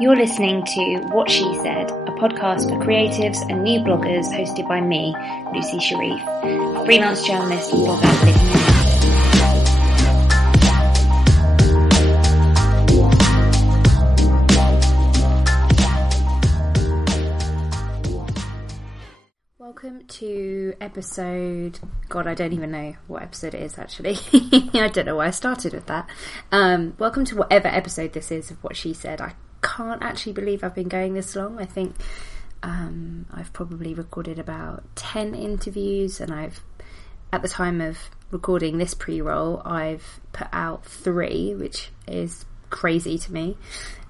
You're listening to What She Said, a podcast for creatives and new bloggers hosted by me, Lucy Sharif, a freelance journalist and blogger living in Welcome to episode... God, I don't even know what episode it is, actually. I don't know why I started with that. Welcome to whatever episode this is of What She Said. I can't actually believe I've been going this long. I think I've probably recorded about 10 interviews, and at the time of recording this pre-roll, I've put out 3, which is crazy to me.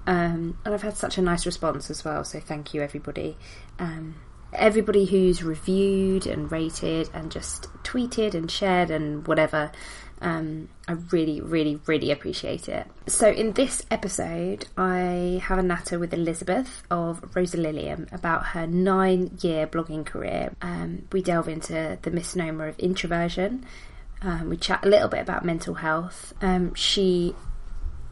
And I've had such a nice response as well, so thank you, everybody. Everybody who's reviewed and rated and just tweeted and shared and whatever, I really, really, really appreciate it. So in this episode, I have a natter with Elizabeth of Rosa Lilium about her 9-year blogging career. We delve into the misnomer of introversion. We chat a little bit about mental health. She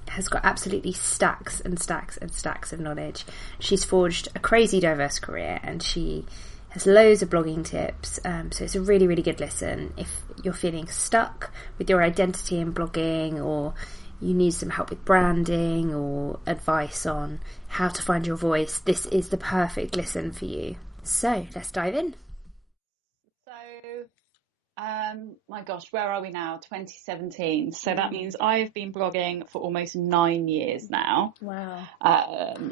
has got absolutely stacks and stacks and stacks of knowledge. She's forged a crazy diverse career, and she has loads of blogging tips, so it's a really, really good listen if you're feeling stuck with your identity in blogging, or you need some help with branding or advice on how to find your voice. This is the perfect listen for you. So let's dive in. My gosh, where are we now? 2017. So that means I've been blogging for almost 9 years now. Wow.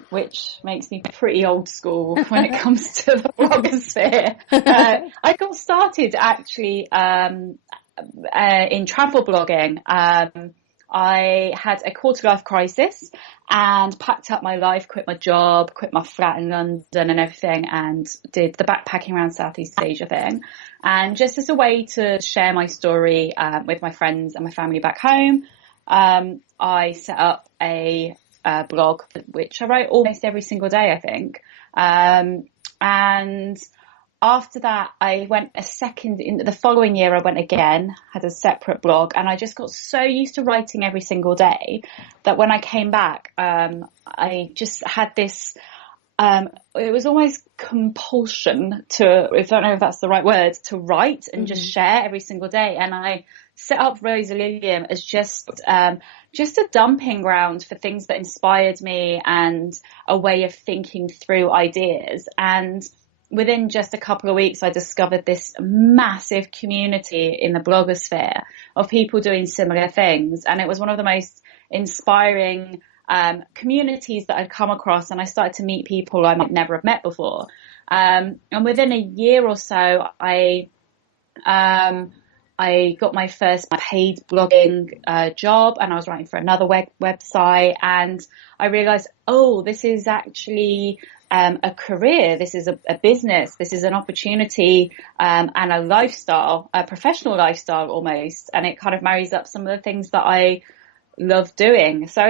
Which makes me pretty old school when it comes to the blogosphere. I got started actually in travel blogging. I had a quarter-life crisis and packed up my life, quit my job, quit my flat in London and everything, and did the backpacking around Southeast Asia thing. And just as a way to share my story with my friends and my family back home, I set up a blog, which I write almost every single day, I think. And after that, I went in the following year, I went again, had a separate blog, and I just got so used to writing every single day that when I came back, I just had this, it was almost compulsion to, I don't know if that's the right word, to write and just share every single day. And I set up Rosa Lilium as just a dumping ground for things that inspired me and a way of thinking through ideas. And within just a couple of weeks, I discovered this massive community in the blogosphere of people doing similar things. And it was one of the most inspiring communities that I'd come across. And I started to meet people I might never have met before. And within a year or so, I got my first paid blogging job, and I was writing for another website. And I realized, this is actually a career, this is a business, this is an opportunity, and a lifestyle, a professional lifestyle almost. And it kind of marries up some of the things that I love doing. So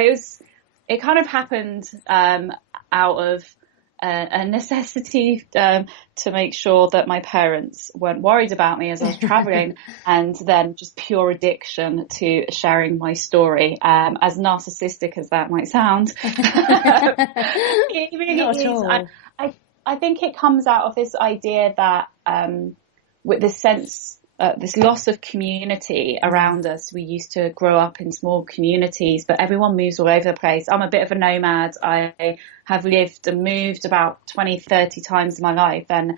it kind of happened out of a necessity to make sure that my parents weren't worried about me as I was traveling, and then just pure addiction to sharing my story, as narcissistic as that might sound. It really Not is. at all. I think it comes out of this idea that with this sense, this loss of community around us. We used to grow up in small communities, but everyone moves all over the place. I'm a bit of a nomad. I have lived and moved about 20, 30 times in my life. And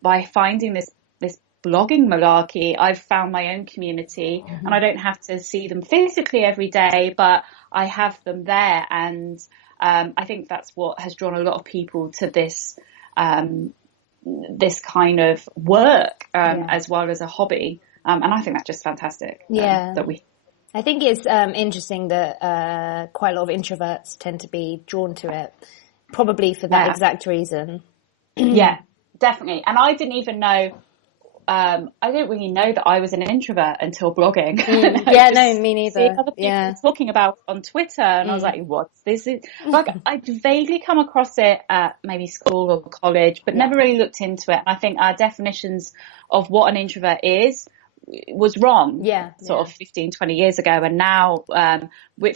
by finding this blogging malarkey, I've found my own community, and I don't have to see them physically every day, but I have them there. And I think that's what has drawn a lot of people to this kind of work, as well as a hobby. And I think that's just fantastic. I think it's interesting that quite a lot of introverts tend to be drawn to it, probably for that exact reason. Yeah, definitely. And I didn't even know, I didn't really know that I was an introvert until blogging. Me neither. Other people talking about on Twitter, and I was like, "What's this?" Like, I'd vaguely come across it at maybe school or college, but never really looked into it. And I think our definitions of what an introvert is was wrong sort of 15, 20 years ago. And now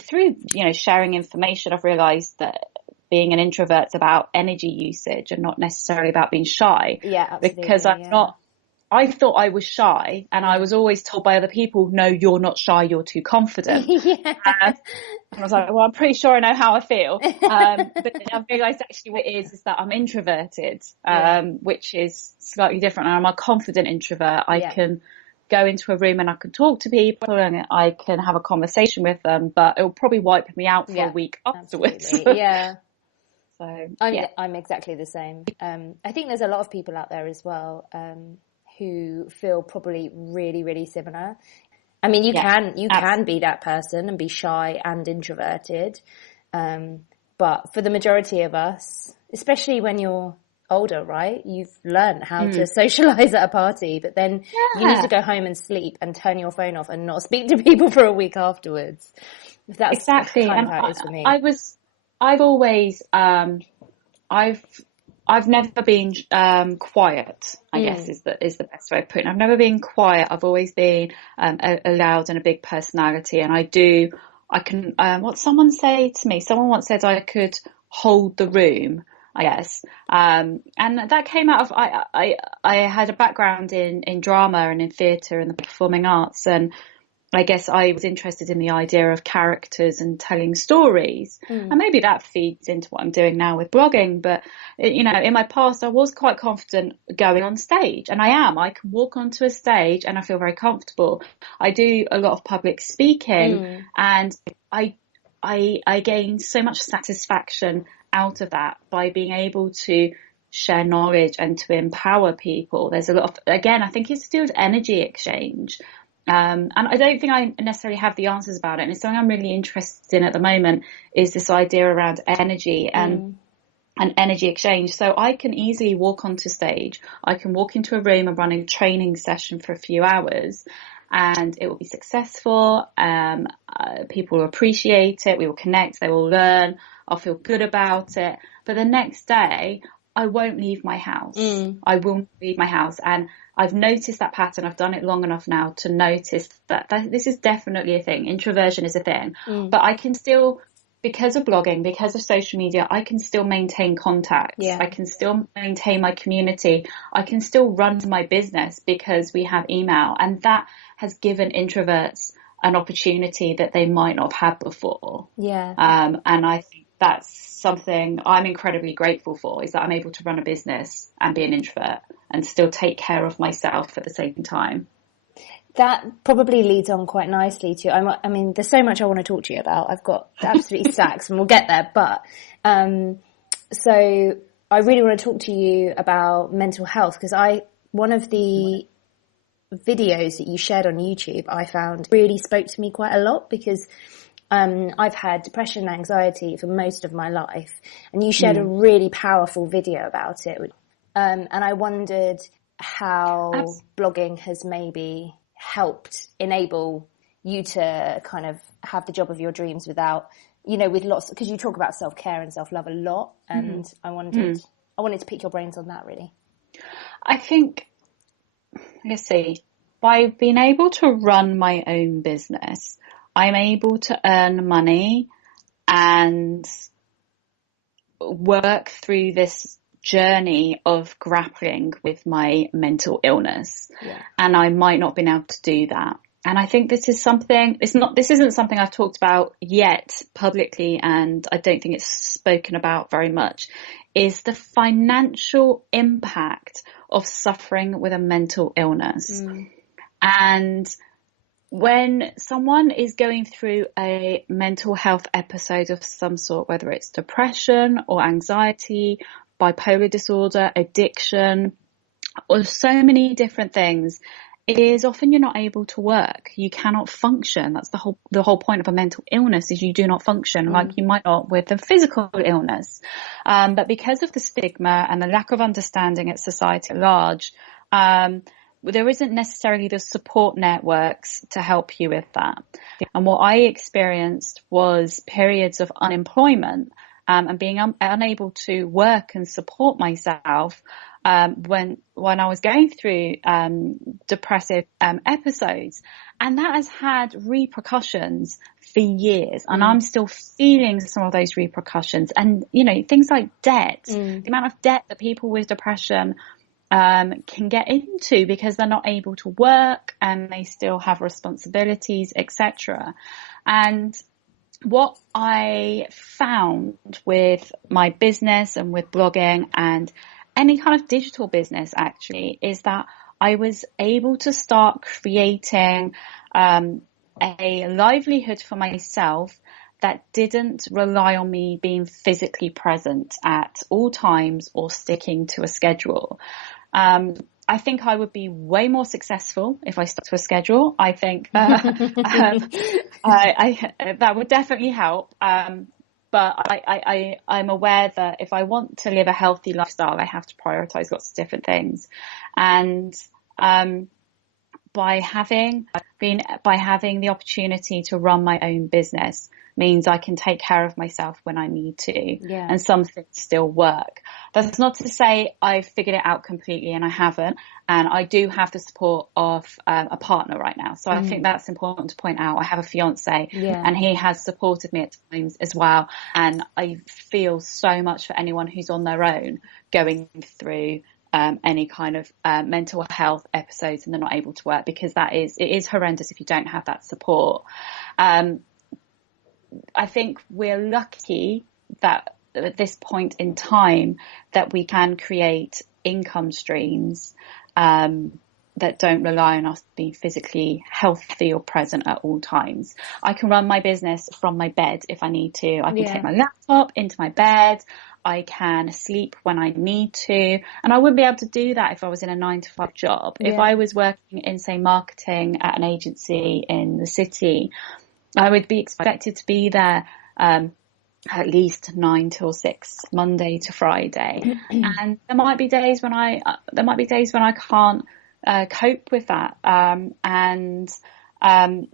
through sharing information, I've realized that being an introvert's about energy usage and not necessarily about being shy. Yeah, absolutely. Because I thought I was shy, and I was always told by other people, no, you're not shy, you're too confident. Yeah. And I was like, well, I'm pretty sure I know how I feel. But I've realised actually what it is that I'm introverted, which is slightly different. I'm a confident introvert. I can go into a room and I can talk to people and I can have a conversation with them, but it'll probably wipe me out for a week afterwards. Yeah. So I'm exactly the same. I think there's a lot of people out there as well who feel probably really, really similar. I mean, you can be that person and be shy and introverted. But for the majority of us, especially when you're older, right, you've learned how to socialize at a party, but then you need to go home and sleep and turn your phone off and not speak to people for a week afterwards. That's exactly kind of how it is for me. I've never been quiet, I guess is the best way of putting it. I've never been quiet. I've always been a loud and a big personality, and I can what someone say to me, someone once said I could hold the room, I guess, and that came out of I had a background in drama and in theatre and the performing arts, and I guess I was interested in the idea of characters and telling stories. And maybe that feeds into what I'm doing now with blogging. But, you know, in my past, I was quite confident going on stage, and I am. I can walk onto a stage and I feel very comfortable. I do a lot of public speaking, and I gain so much satisfaction out of that by being able to share knowledge and to empower people. There's a lot of, again, I think it's to do with energy exchange. And I don't think I necessarily have the answers about it. And it's something I'm really interested in at the moment is this idea around energy and energy exchange. So I can easily walk onto stage. I can walk into a room and run a training session for a few hours, and it will be successful. People will appreciate it. We will connect. They will learn. I'll feel good about it. But the next day, I won't leave my house. I will leave my house. And I've noticed that pattern. I've done it long enough now to notice that this is definitely a thing. Introversion is a thing. But I can still, because of blogging, because of social media, I can still maintain contacts. Yeah. I can still maintain my community. I can still run my business because we have email. And that has given introverts an opportunity that they might not have had before. Yeah. And I think that's something I'm incredibly grateful for, is that I'm able to run a business and be an introvert and still take care of myself at the same time. That probably leads on quite nicely to, I mean, there's so much I want to talk to you about. I've got absolutely stacks and we'll get there. But so I really want to talk to you about mental health, because one of the videos that you shared on YouTube I found really spoke to me quite a lot, because I've had depression and anxiety for most of my life, and you shared a really powerful video about it. And I wondered how blogging has maybe helped enable you to kind of have the job of your dreams without, you know, with lots, because you talk about self-care and self-love a lot. And I wanted to pick your brains on that, really. I think, let's see, by being able to run my own business, I'm able to earn money and work through this journey of grappling with my mental illness. Yeah. And I might not have been able to do that. And I think this is something, this isn't something I've talked about yet publicly, and I don't think it's spoken about very much, is the financial impact of suffering with a mental illness. And when someone is going through a mental health episode of some sort, whether it's depression or anxiety, bipolar disorder, addiction, or so many different things, it is often you're not able to work. You cannot function. That's the whole point of a mental illness, is you do not function like you might not with a physical illness. But because of the stigma and the lack of understanding at society at large, there isn't necessarily the support networks to help you with that. And what I experienced was periods of unemployment and being unable to work and support myself when I was going through depressive episodes. And that has had repercussions for years, and I'm still feeling some of those repercussions. And, you know, things like debt, the amount of debt that people with depression can get into because they're not able to work and they still have responsibilities, etc. And what I found with my business and with blogging and any kind of digital business actually is that I was able to start creating a livelihood for myself that didn't rely on me being physically present at all times or sticking to a schedule. I think I would be way more successful if I stuck to a schedule. I think that would definitely help. But I'm aware that if I want to live a healthy lifestyle, I have to prioritize lots of different things. And by having the opportunity to run my own business means I can take care of myself when I need to, and some things still work. That's not to say I've figured it out completely, and I haven't. And I do have the support of a partner right now. So I think that's important to point out. I have a fiance, and he has supported me at times as well. And I feel so much for anyone who's on their own going through any kind of mental health episodes and they're not able to work, because it is horrendous if you don't have that support. I think we're lucky that at this point in time that we can create income streams that don't rely on us being physically healthy or present at all times. I can run my business from my bed if I need to. I can take my laptop into my bed. I can sleep when I need to. And I wouldn't be able to do that if I was in a 9-to-5 job. Yeah. If I was working in, say, marketing at an agency in the city, I would be expected to be there at least 9 till 6, Monday to Friday. And there might be days when I can't cope with that.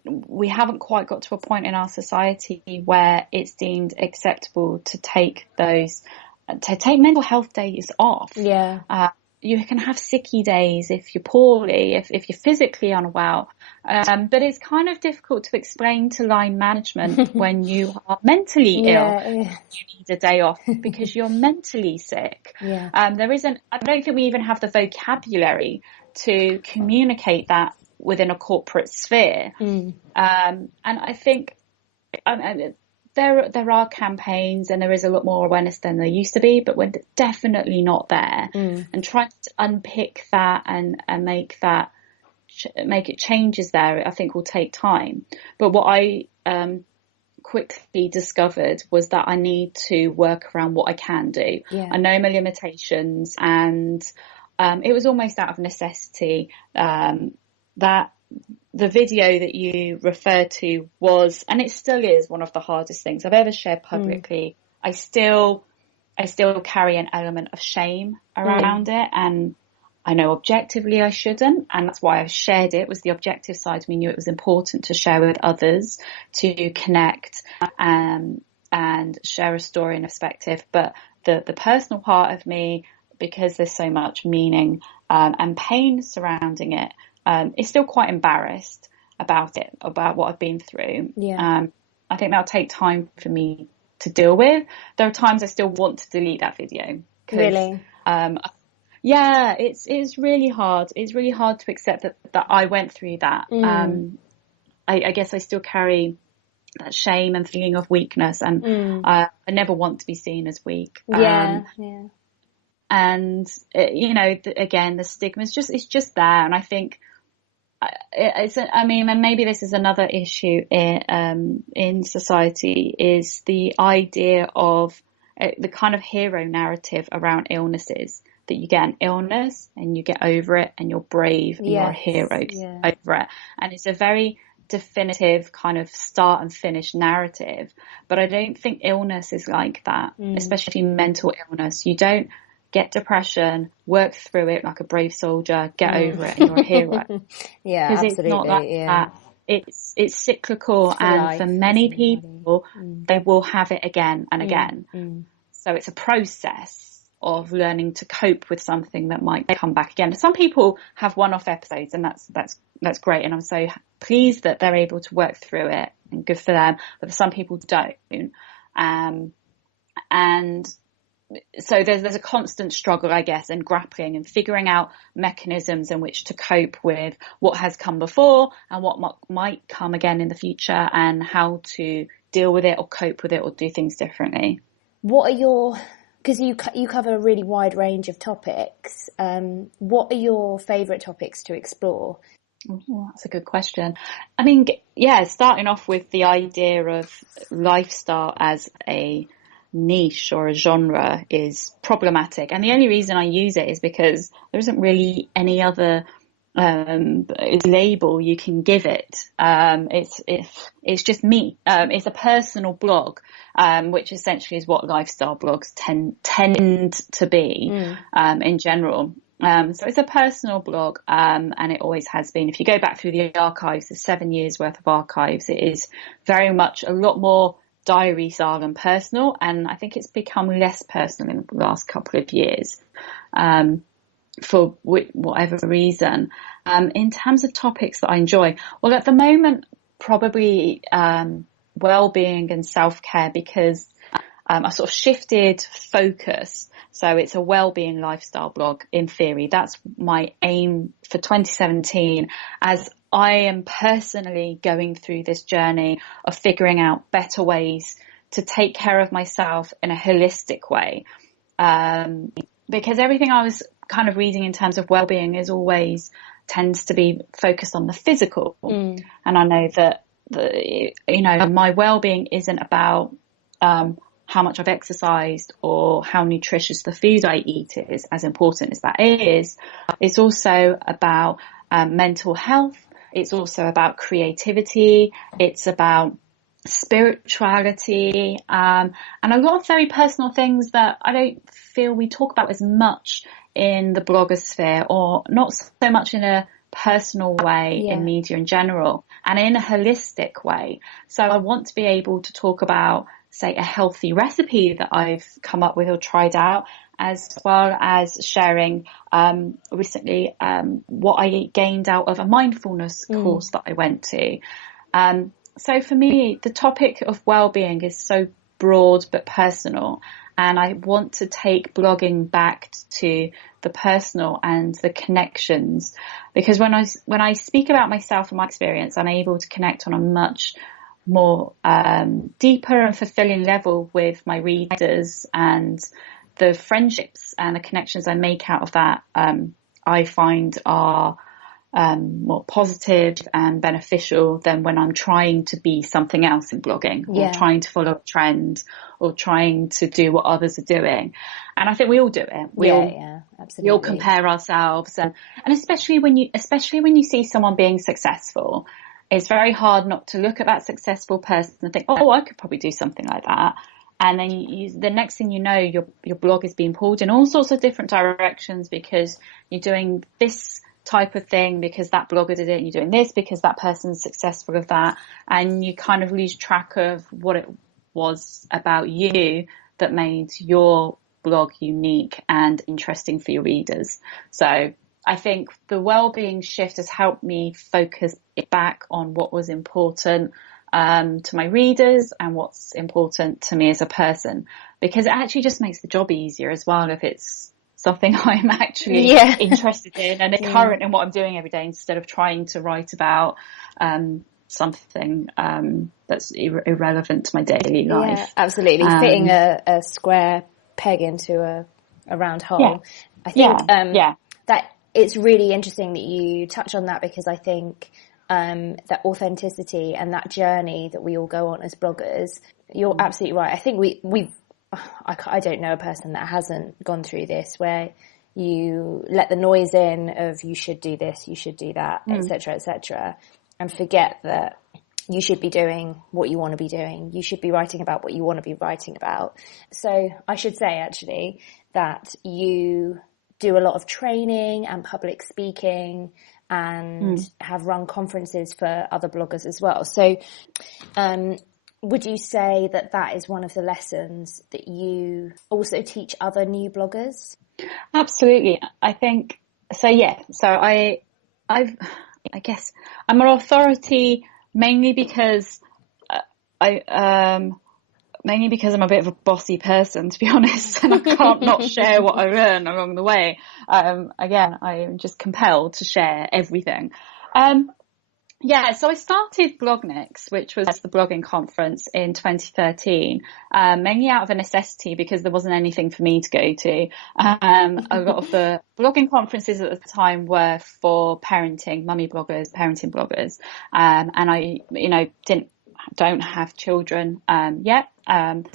We haven't quite got to a point in our society where it's deemed acceptable to take mental health days off. Yeah. You can have sicky days if you're poorly, if you're physically unwell. But it's kind of difficult to explain to line management when you are mentally ill. Yeah. You need a day off because you're mentally sick. Yeah. I don't think we even have the vocabulary to communicate that within a corporate sphere. And I think there are campaigns and there is a lot more awareness than there used to be, but we're definitely not there. And trying to unpick that and make it changes there, I think will take time. But what I quickly discovered was that I need to work around what I can do. Yeah. I know my limitations, and it was almost out of necessity that the video that you referred to was, and it still is, one of the hardest things I've ever shared publicly. I still carry an element of shame around it, and I know objectively I shouldn't, and that's why I shared it. Was the objective side of me knew it was important to share with others, to connect and share a story and perspective. But the personal part of me, because there's so much meaning and pain surrounding it, is still quite embarrassed about what I've been through. Yeah. I think that'll take time for me to deal with. There are times I still want to delete that video. Really? Yeah, it's really hard. It's really hard to accept that I went through that. I guess I still carry that shame and feeling of weakness, and I never want to be seen as weak. Yeah. And again, the stigma is just there, and I think and maybe this is another issue in society, is the idea of the kind of hero narrative around illnesses, that you get an illness and you get over it and you're brave and you're a hero over it. And it's a very definitive kind of start and finish narrative. But I don't think illness is like that, especially mental illness. You don't get depression, work through it like a brave soldier, get over it, and you're a hero. Yeah, absolutely. It's not like that. it's cyclical, It's for and for life, many isn't it, Maddie? people, they will have it again and again. Mm. So it's a process of learning to cope with something that might come back again. Some people have one-off episodes, and that's great, and I'm so pleased that they're able to work through it, and good for them. But some people don't, and so there's a constant struggle, I guess, and grappling and figuring out mechanisms in which to cope with what has come before and what might come again in the future, and how to deal with it or cope with it or do things differently. What are your, because you cover a really wide range of topics, what are your favourite topics to explore? Oh, that's a good question. I mean, yeah, starting off with the idea of lifestyle as a niche or a genre is problematic. And the only reason I use it is because there isn't really any other label you can give it. It's just me. It's a personal blog, which essentially is what lifestyle blogs tend to be in general. So it's a personal blog, and it always has been. If you go back through the archives, the 7 years worth of archives, it is very much a lot more diary style and personal, and I think it's become less personal in the last couple of years, for whatever reason. In terms of topics that I enjoy, well, at the moment, probably well-being and self-care, because I sort of shifted focus. So it's a well-being lifestyle blog in theory. That's my aim for 2017, as I am personally going through this journey of figuring out better ways to take care of myself in a holistic way. Because everything I was kind of reading in terms of well-being is always tends to be focused on the physical. And I know that, my well-being isn't about how much I've exercised or how nutritious the food I eat is, as important as that is. It's also about mental health. It's also about creativity. It's about spirituality, and a lot of very personal things that I don't feel we talk about as much in the blogosphere, or not so much in a personal way in media in general, and in a holistic way. So I want to be able to talk about, say, a healthy recipe that I've come up with or tried out, as well as sharing recently what I gained out of a mindfulness course that I went to. So for me, the topic of well-being is so broad but personal, and I want to take blogging back to the personal and the connections, because when I speak about myself and my experience, I'm able to connect on a much more deeper and fulfilling level with my readers, and the friendships and the connections I make out of that I find are more positive and beneficial than when I'm trying to be something else in blogging, or trying to follow a trend, or trying to do what others are doing. And I think we all do it. We all compare ourselves, and especially when you see someone being successful, it's very hard not to look at that successful person and think, oh, I could probably do something like that. And then the next thing you know, your blog is being pulled in all sorts of different directions, because you're doing this type of thing because that blogger did it, and you're doing this because that person's successful of that, and you kind of lose track of what it was about you that made your blog unique and interesting for your readers. So I think the well-being shift has helped me focus it back on what was important to my readers and what's important to me as a person, because it actually just makes the job easier as well if it's something I'm actually interested in and current in what I'm doing every day, instead of trying to write about something that's irrelevant to my daily life. Yeah, absolutely. Fitting a square peg into a round hole. I think that it's really interesting that you touch on that, because I think that authenticity and that journey that we all go on as bloggers, you're absolutely right. I think I don't know a person that hasn't gone through this, where you let the noise in of you should do this, you should do that, etc., and forget that you should be doing what you want to be doing. You should be writing about what you want to be writing about. So I should say, actually, that you do a lot of training and public speaking and have run conferences for other bloggers as well. So would you say that that is one of the lessons that you also teach other new bloggers? Absolutely. I think so. Yeah. So I guess I'm an authority mainly because mainly because I'm a bit of a bossy person, to be honest, and I can't not share what I learn along the way. Again, I'm just compelled to share everything. Yeah, so I started Blognix, which was the blogging conference in 2013, mainly out of a necessity because there wasn't anything for me to go to. A lot of the blogging conferences at the time were for parenting, mummy bloggers, parenting bloggers. And I, don't have children, yet. And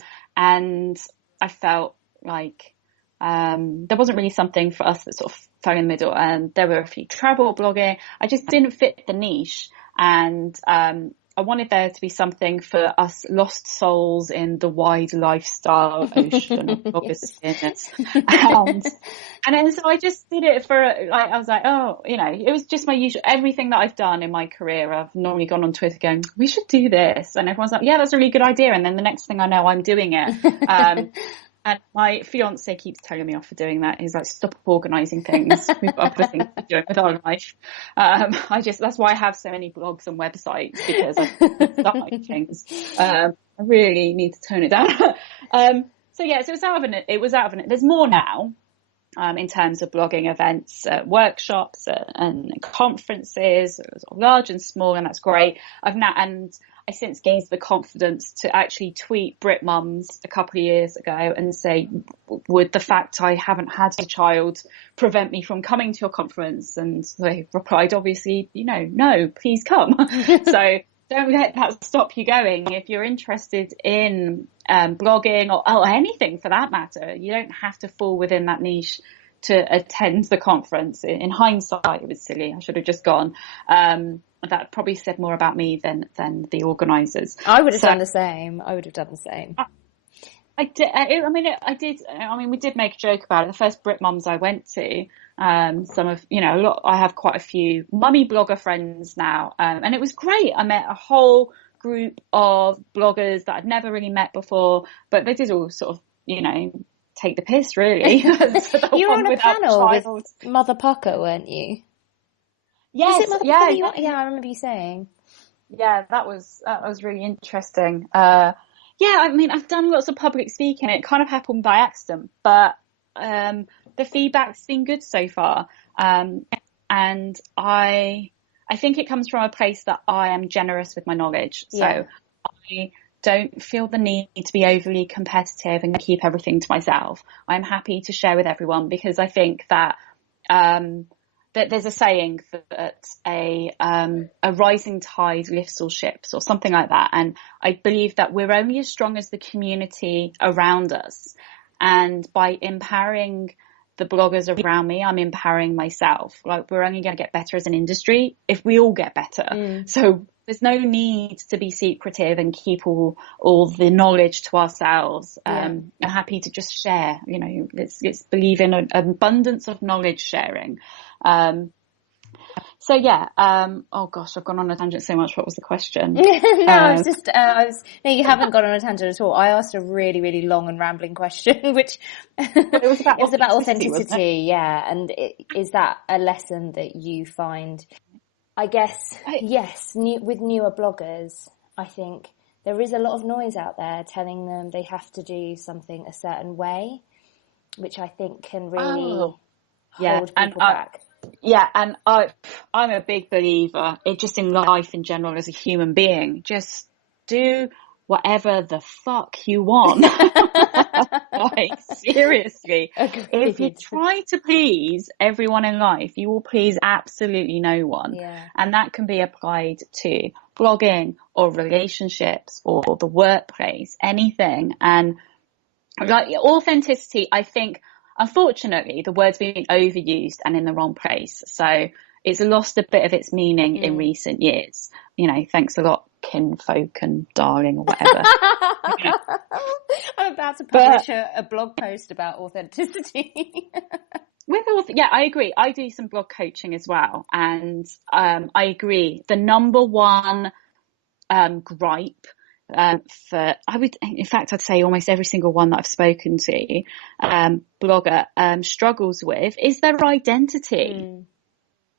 I felt like, there wasn't really something for us that sort of fell in the middle, and there were a few travel blogging. I just didn't fit the niche, and I wanted there to be something for us lost souls in the wide lifestyle ocean of bloggers. And then so I just did it for, like, I was like, it was just my usual, everything that I've done in my career. I've normally gone on Twitter going, we should do this, and everyone's like, yeah, that's a really good idea, and then the next thing I know, I'm doing it. And my fiance keeps telling me off for doing that. He's like, stop organising things. We've got other things to do with our life. That's why I have so many blogs and websites, because I start things. I really need to tone it down. So it was out of it. There's more now, in terms of blogging events, workshops, and conferences, large and small, and that's great. I since gained the confidence to actually tweet Brit mums a couple of years ago and say, would the fact I haven't had a child prevent me from coming to your conference? And they replied, obviously, no, please come. So don't let that stop you going. If you're interested in blogging or anything for that matter, you don't have to fall within that niche to attend the conference. In hindsight, it was silly. I should have just gone. That probably said more about me than the organisers. I would have done the same. I did. We did make a joke about it. The first Brit Mums I went to, I have quite a few mummy blogger friends now, and it was great. I met a whole group of bloggers that I'd never really met before, but they did all sort of, take the piss, really. You were on a panel with Mother Pucker, weren't you? Yes, exactly. I remember you saying. Yeah, that was really interesting. I've done lots of public speaking. It kind of happened by accident, but the feedback's been good so far. And I think it comes from a place that I am generous with my knowledge. So I don't feel the need to be overly competitive and keep everything to myself. I'm happy to share with everyone, because I think that that there's a saying that a rising tide lifts all ships, or something like that. And I believe that we're only as strong as the community around us. And by empowering the bloggers around me, I'm empowering myself. Like, we're only going to get better as an industry if we all get better. So there's no need to be secretive and keep all the knowledge to ourselves. I'm happy to just share, let's believe in an abundance of knowledge sharing. Oh gosh, I've gone on a tangent so much. What was the question? No, you haven't gone on a tangent at all. I asked a really, really long and rambling question, which it was about authenticity. Yeah. And is that a lesson that you find? I guess, yes, with newer bloggers, I think there is a lot of noise out there telling them they have to do something a certain way, which I think can really hold people back. Yeah, and I'm a big believer in life in general as a human being. Just do whatever the fuck you want. Like, seriously. Agreed. If you try to please everyone in life, you will please absolutely no one. Yeah. And that can be applied to blogging or relationships or the workplace, anything. And like authenticity, I think, unfortunately, the word's been overused and in the wrong place. So it's lost a bit of its meaning in recent years. Thanks a lot, kinfolk and darling or whatever. I'm about to publish a blog post about authenticity. Yeah, I agree. I do some blog coaching as well, and I agree. The number one gripe in fact, I'd say almost every single one that I've spoken to, blogger, struggles with is their identity.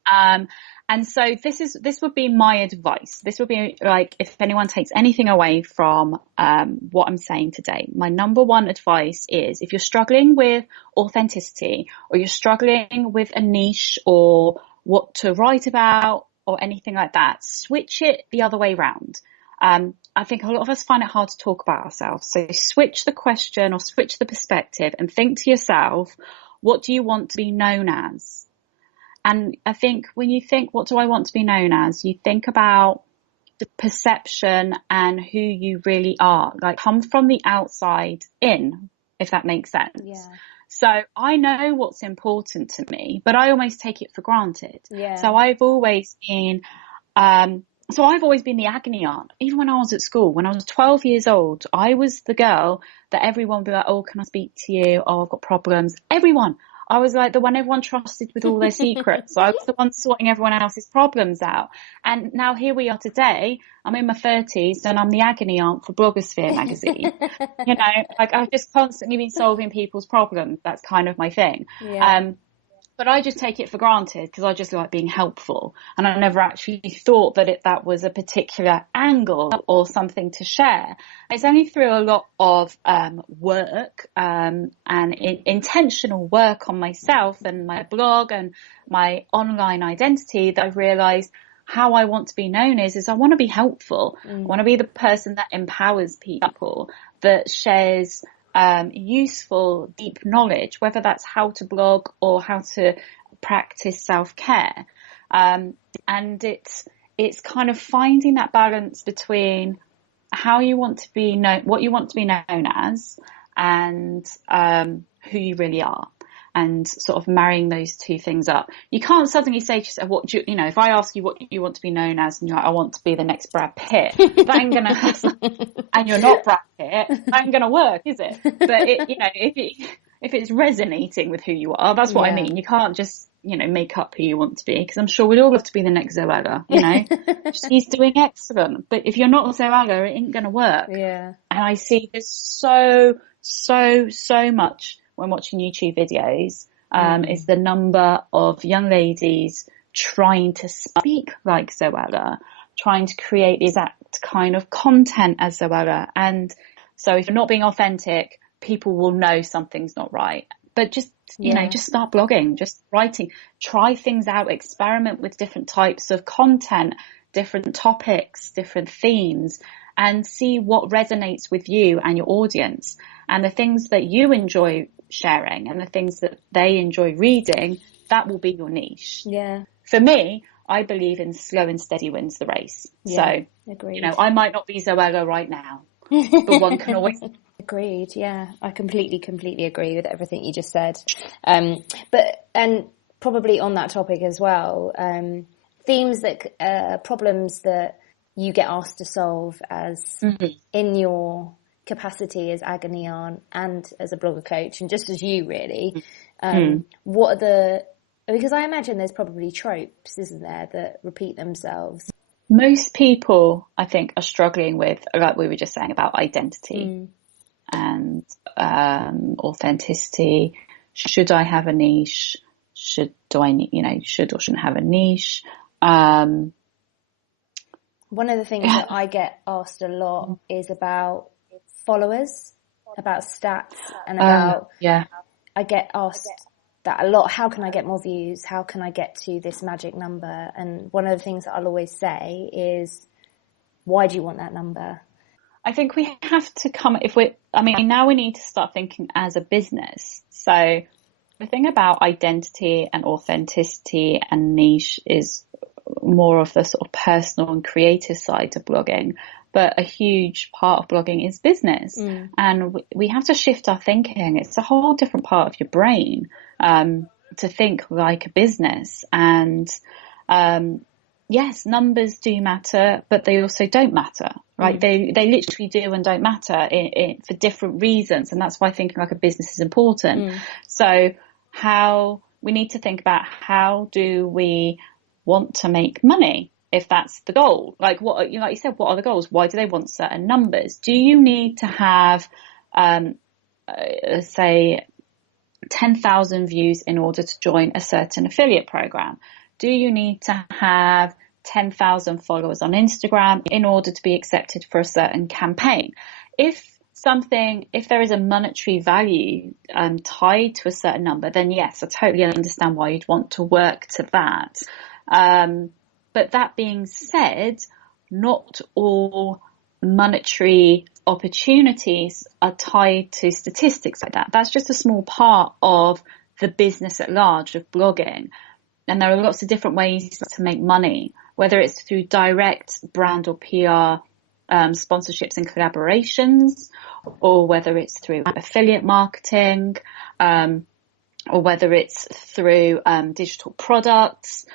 And so this would be my advice. This would be like, if anyone takes anything away from what I'm saying today, my number one advice is, if you're struggling with authenticity, or you're struggling with a niche or what to write about or anything like that, switch it the other way round. I think a lot of us find it hard to talk about ourselves. So switch the question or switch the perspective and think to yourself, what do you want to be known as? And I think when you think, what do I want to be known as? You think about the perception and who you really are. Like, come from the outside in, if that makes sense. Yeah. So I know what's important to me, but I almost take it for granted. Yeah. So I've always been the agony aunt. Even when I was at school, when I was 12 years old, I was the girl that everyone would be like, oh, can I speak to you? Oh, I've got problems. Everyone. I was like the one everyone trusted with all their secrets. So I was the one sorting everyone else's problems out. And now here we are today. I'm in my 30s and I'm the agony aunt for Blogosphere magazine. You know, like, I've just constantly been solving people's problems. That's kind of my thing. Yeah. But I just take it for granted because I just like being helpful. And I never actually thought that was a particular angle or something to share. It's only through a lot of work and intentional work on myself and my blog and my online identity that I've realised how I want to be known is I want to be helpful. I want to be the person that empowers people, that shares useful, deep knowledge, whether that's how to blog or how to practice self-care. And it's kind of finding that balance between how you want to be known, what you want to be known as, and who you really are, and sort of marrying those two things up. You can't suddenly say to yourself, if I ask you what you want to be known as, and you're like, I want to be the next Brad Pitt, that ain't gonna, and you're not Brad Pitt, that ain't gonna work, is it? But if it's resonating with who you are, that's what I mean. You can't just, make up who you want to be, because I'm sure we'd all love to be the next Zoella, She's doing excellent. But if you're not Zoella, it ain't gonna work. Yeah. And I see this so much when watching YouTube videos, is the number of young ladies trying to speak like Zoella, trying to create the exact kind of content as Zoella. And so if you're not being authentic, people will know something's not right. But just start blogging, just writing, try things out, experiment with different types of content, different topics, different themes, and see what resonates with you and your audience. And the things that you enjoy sharing and the things that they enjoy reading, that will be your niche. Yeah. For me, I believe in slow and steady wins the race. Yeah, so, agreed. I might not be Zoella right now, but one can always... Agreed. Yeah, I completely agree with everything you just said. And probably on that topic as well, themes that, problems that you get asked to solve as in your capacity as agony aunt and as a blogger coach, and just as you really, what are because I imagine there's probably tropes, isn't there, that repeat themselves. Most people, I think, are struggling with, like we were just saying, about identity and authenticity. Should I have a niche? Should or shouldn't have a niche? One of the things that I get asked a lot is about followers, about stats, and about, I get asked that a lot. How can I get more views? How can I get to this magic number? And one of the things that I'll always say is, why do you want that number? I think we have to now we need to start thinking as a business. So the thing about identity and authenticity and niche is more of the sort of personal and creative side of blogging. But a huge part of blogging is business. And we have to shift our thinking. It's a whole different part of your brain to think like a business. And yes, numbers do matter, but they also don't matter, right? They literally do and don't matter for different reasons. And that's why thinking like a business is important. So how we need to think about, how do we want to make money? If that's the goal, like what, like you said, what are the goals? Why do they want certain numbers? Do you need to have, say, 10,000 views in order to join a certain affiliate program? Do you need to have 10,000 followers on Instagram in order to be accepted for a certain campaign? If there is a monetary value tied to a certain number, then yes, I totally understand why you'd want to work to that. But that being said, not all monetary opportunities are tied to statistics like that. That's just a small part of the business at large of blogging. And there are lots of different ways to make money, whether it's through direct brand or PR sponsorships and collaborations, or whether it's through affiliate marketing, or whether it's through digital products,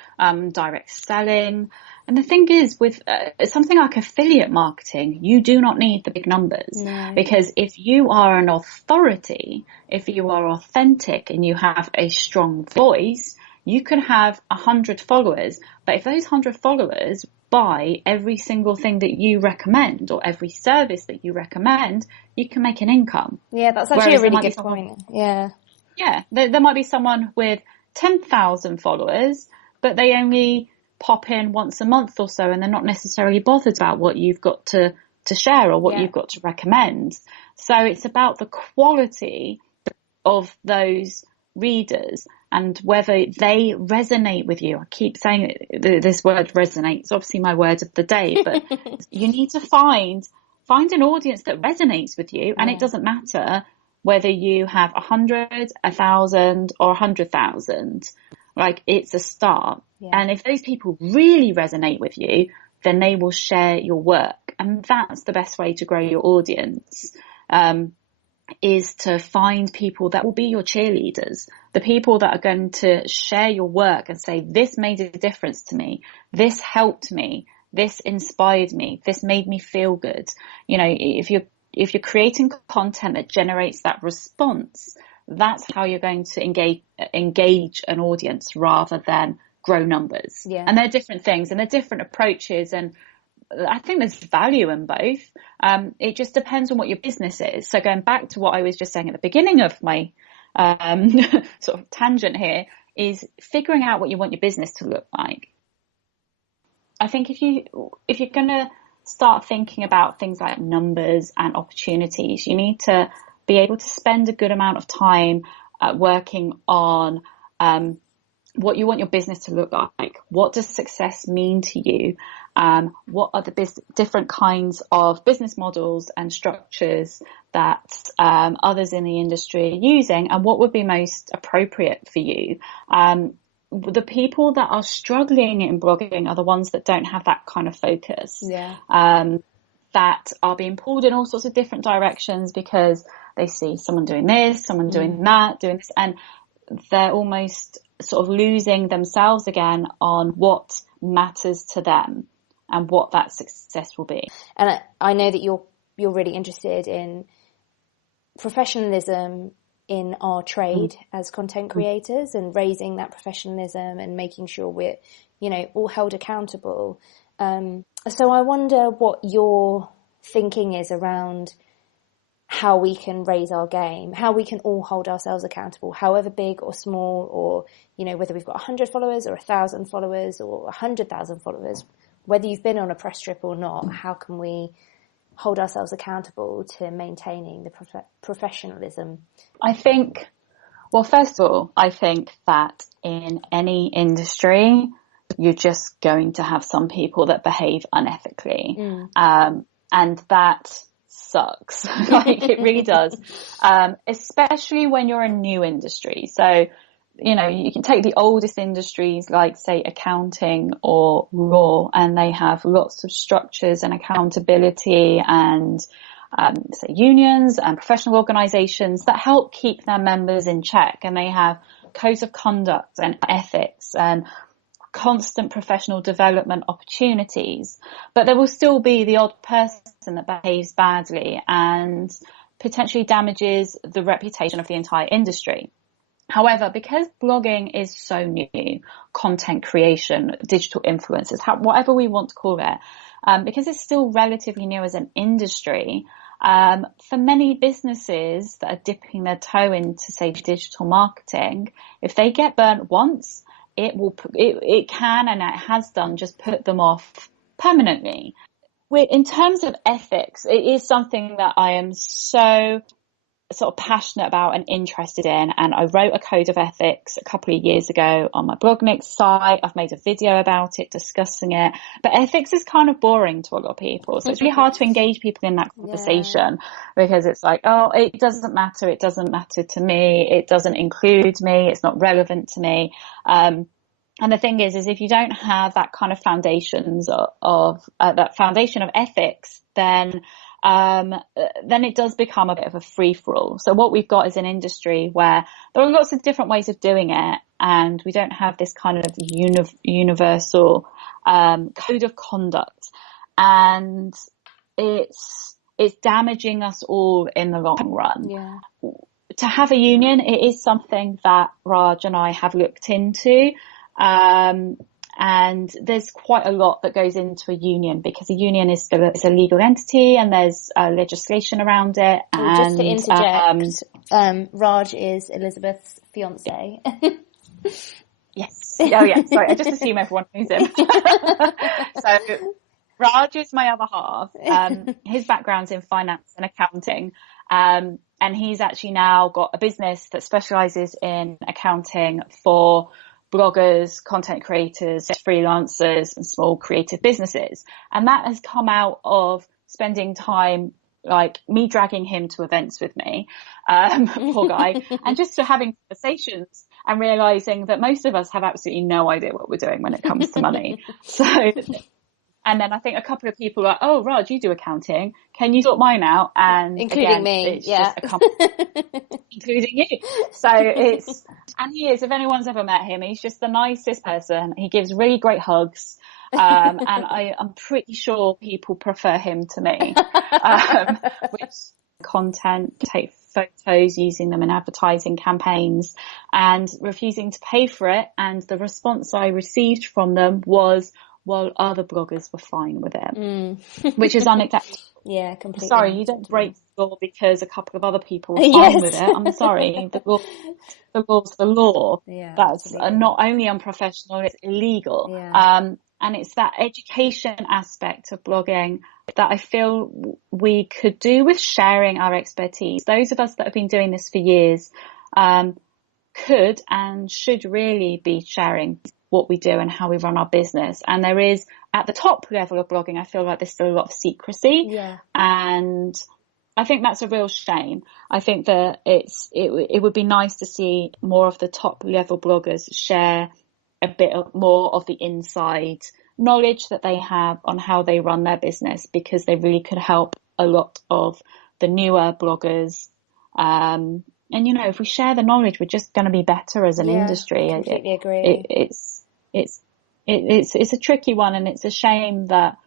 direct selling. And the thing is, with something like affiliate marketing, you do not need the big numbers. No. Because if you are an authority, if you are authentic and you have a strong voice, you could have 100 followers. But if those 100 followers buy every single thing that you recommend, or every service that you recommend, you can make an income. Yeah, that's actually a really good point. Yeah. Yeah, there might be someone with 10,000 followers, but they only pop in once a month or so, and they're not necessarily bothered about what you've got to share or what you've got to recommend. So it's about the quality of those readers and whether they resonate with you. I keep saying this word resonate. It's obviously my word of the day, but you need to find an audience that resonates with you, and it doesn't matter whether you have 100, 1,000 or 100,000. Like, it's a start. Yeah. And if those people really resonate with you, then they will share your work. And that's the best way to grow your audience, is to find people that will be your cheerleaders, the people that are going to share your work and say, this made a difference to me, this helped me, this inspired me, this made me feel good. You know, if you're creating content that generates that response, that's how you're going to engage an audience rather than grow numbers. Yeah. And they're different things and they're different approaches, and I think there's value in both. It just depends on what your business is. So going back to what I was just saying at the beginning of my sort of tangent here, is figuring out what you want your business to look like. I think if you're going to start thinking about things like numbers and opportunities, you need to be able to spend a good amount of time working on what you want your business to look like. What does success mean to you? What are the different kinds of business models and structures that others in the industry are using, and what would be most appropriate for you? The people that are struggling in blogging are the ones that don't have that kind of focus. Yeah. That are being pulled in all sorts of different directions because they see someone doing this, someone doing that, doing this, and they're almost sort of losing themselves again on what matters to them and what that success will be. And I know that you're really interested in professionalism in our trade as content creators, and raising that professionalism and making sure we're, all held accountable. So I wonder what your thinking is around how we can raise our game, how we can all hold ourselves accountable, however big or small, or, whether we've got 100 followers or 1,000 followers or 100,000 followers, whether you've been on a press trip or not, how can we hold ourselves accountable to maintaining the professionalism? I think, well, first of all, I think that in any industry, you're just going to have some people that behave unethically. And that sucks. Like, it really does. Especially when you're a new industry. So, you can take the oldest industries like, say, accounting or law, and they have lots of structures and accountability and, say, unions and professional organizations that help keep their members in check. And they have codes of conduct and ethics and constant professional development opportunities. But there will still be the odd person that behaves badly and potentially damages the reputation of the entire industry. However, because blogging is so new, content creation, digital influencers, whatever we want to call it, because it's still relatively new as an industry, for many businesses that are dipping their toe into, say, digital marketing, if they get burnt once, it can, and it has done, just put them off permanently. In terms of ethics, it is something that I am so sort of passionate about and interested in, and I wrote a code of ethics a couple of years ago on my Blognix site. I've made a video about it, discussing it, but ethics is kind of boring to a lot of people, so it's really hard to engage people in that conversation, because it's like, oh, it doesn't matter to me, it doesn't include me, it's not relevant to me. And the thing is if you don't have that kind of foundations of that foundation of ethics, then it does become a bit of a free-for-all. So what we've got is an industry where there are lots of different ways of doing it, and we don't have this kind of universal code of conduct, and it's damaging us all in the long run. Yeah. To have a union, it is something that Raj and I have looked into. And there's quite a lot that goes into a union, because a union is still a legal entity, and there's legislation around it. And just to interject, Raj is Elizabeth's fiance. Yes. Oh, yeah. Sorry, I just assume everyone knows him. So Raj is my other half. His background's in finance and accounting. And he's actually now got a business that specialises in accounting for bloggers, content creators, freelancers, and small creative businesses. And that has come out of spending time, like me dragging him to events with me, poor guy, and just to having conversations and realizing that most of us have absolutely no idea what we're doing when it comes to money. And then I think a couple of people are like, oh, Raj, you do accounting. Can you sort mine out? And including again, me, it's just including you. So and he is, if anyone's ever met him, he's just the nicest person. He gives really great hugs. And I'm pretty sure people prefer him to me. Which content, take photos, using them in advertising campaigns, and refusing to pay for it. And the response I received from them was, well, other bloggers were fine with it, which is unacceptable. Yeah, completely. Sorry, you don't break the law because a couple of other people were fine with it. I'm sorry. The law's the law. Yeah, that's not only unprofessional, it's illegal. Yeah. And it's that education aspect of blogging that I feel we could do with sharing our expertise. Those of us that have been doing this for years could and should really be sharing what we do and how we run our business. And there is, at the top level of blogging, I feel like there's still a lot of secrecy. Yeah. And I think that's a real shame. I think that it would be nice to see more of the top level bloggers share a bit more of the inside knowledge that they have on how they run their business, because they really could help a lot of the newer bloggers. And, you know, if we share the knowledge, we're just going to be better as an industry. I completely agree. It's a tricky one, and it's a shame that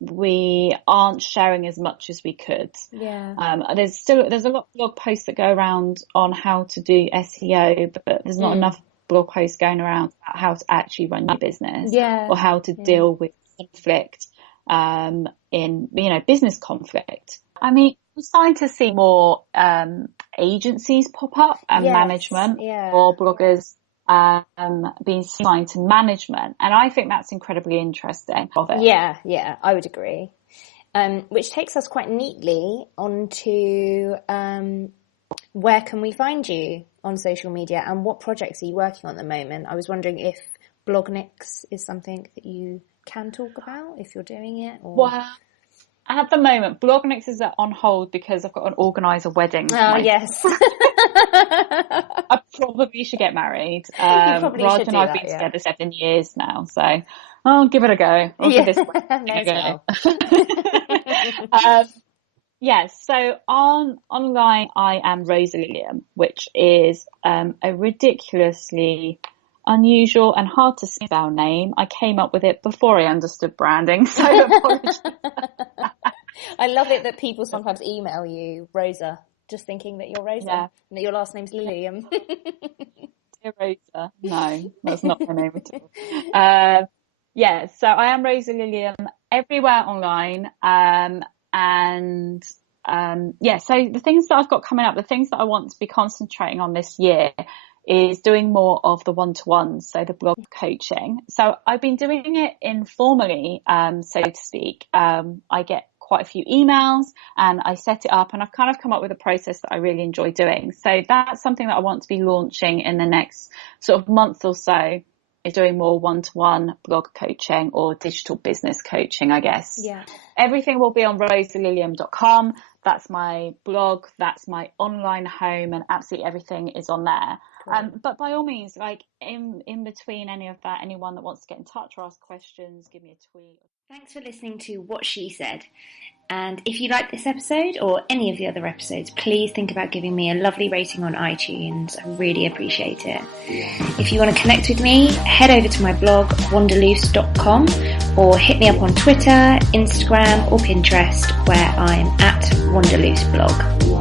we aren't sharing as much as we could. Yeah. There's a lot of blog posts that go around on how to do SEO, but there's not enough blog posts going around about how to actually run your business, or how to deal with conflict, in, you know, business conflict. I mean, we're starting to see more agencies pop up and management for bloggers being assigned to management, and I think that's incredibly interesting of it. Yeah, I would agree. Which takes us quite neatly onto where can we find you on social media, and what projects are you working on at the moment? I was wondering if Blognix is something that you can talk about, if you're doing it, or... Well, at the moment, Blognix is on hold because I've got to organise a wedding. Oh, yes. I probably should get married. Raj and I have been together 7 years now, so I'll give it a go. I'll give this a go. Yes, so online I am Rosa Lilliam, which is a ridiculously unusual and hard to spell name. I came up with it before I understood branding, so apologies. I love it that people sometimes email you Rosa just thinking that you're Rosa Yeah. and that your last name's Lilliam. Dear Rosa. No, that's not my name at all. Yeah, so I am Rosa Lilliam everywhere online. So the things that I've got coming up, the things that I want to be concentrating on this year is doing more of the one-to-ones, so the blog coaching. So I've been doing it informally, so to speak. I get quite a few emails and I set it up, and I've kind of come up with a process that I really enjoy doing. So that's something that I want to be launching in the next sort of month or so, is doing more one-to-one blog coaching or digital business coaching, I guess. Yeah. Everything will be on rosalilliam.com. That's my blog, that's my online home, and absolutely everything is on there. But by all means, like in between any of that, anyone that wants to get in touch or ask questions, give me a tweet. Thanks for listening to What She Said. And if you like this episode or any of the other episodes, please think about giving me a lovely rating on iTunes. I really appreciate it. If you want to connect with me, head over to my blog, wanderloose.com, or hit me up on Twitter, Instagram, or Pinterest, where I'm at wanderlooseblog.